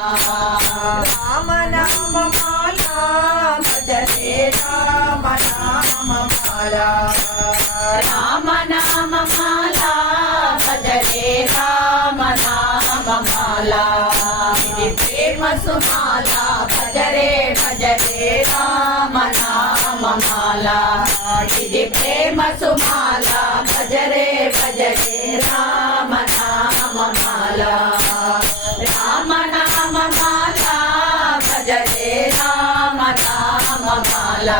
రామ నామ మాల భజరే రామ నామ మాల భజరే రామ నామ మాల. ఇది ప్రేమ సుమాల భజరే భజరే రామ నామ మాల. ఇది ప్రేమ భజరే భజరే రామ నామ మాల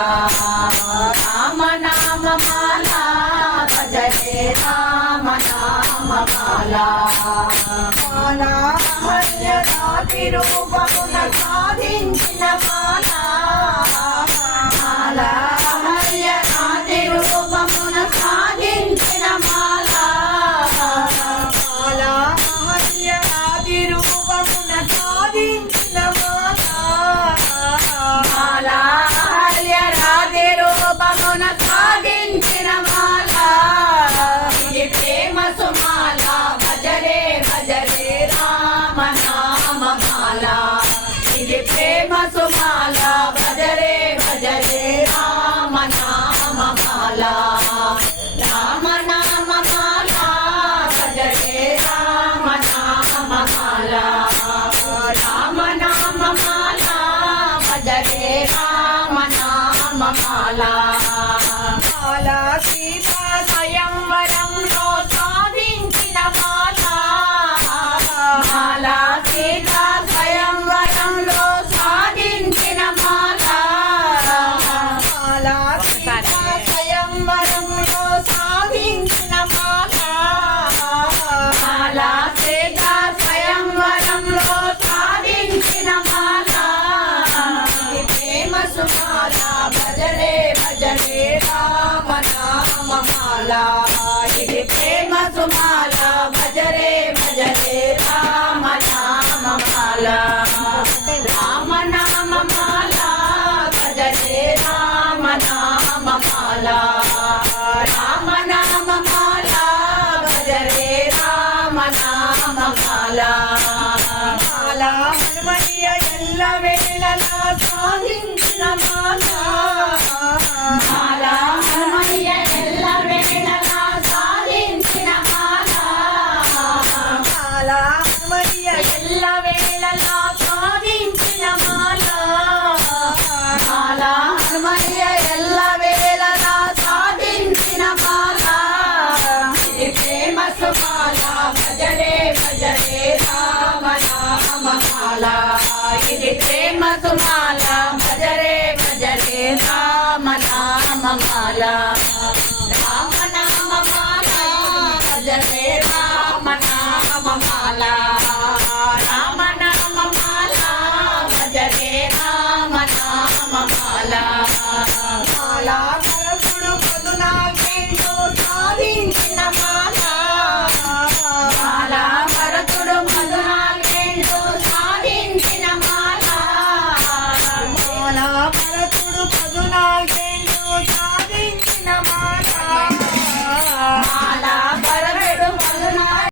రామ నామ మాలా భజరే రామ నామ మాలా. మాలా రూపమున సాధించిన మాలా. ఇది ప్రేమ సుమాల. భజరే భజరే రామ నామ మాల. రామ నామ మాల. భజరే రామ నామ మాల. రామ నామ మాల. భజరే రామ నామ మాల. మాల ఇది ప్రేమ సుమాల భజరే భజరే రామ నామ మాల. రామ నామ మాల భజరే రామ నామ మాల. రామ మాల. ఇది ప్రేమ సుమాల భజరే భజరే రామ నామ మాల. రామ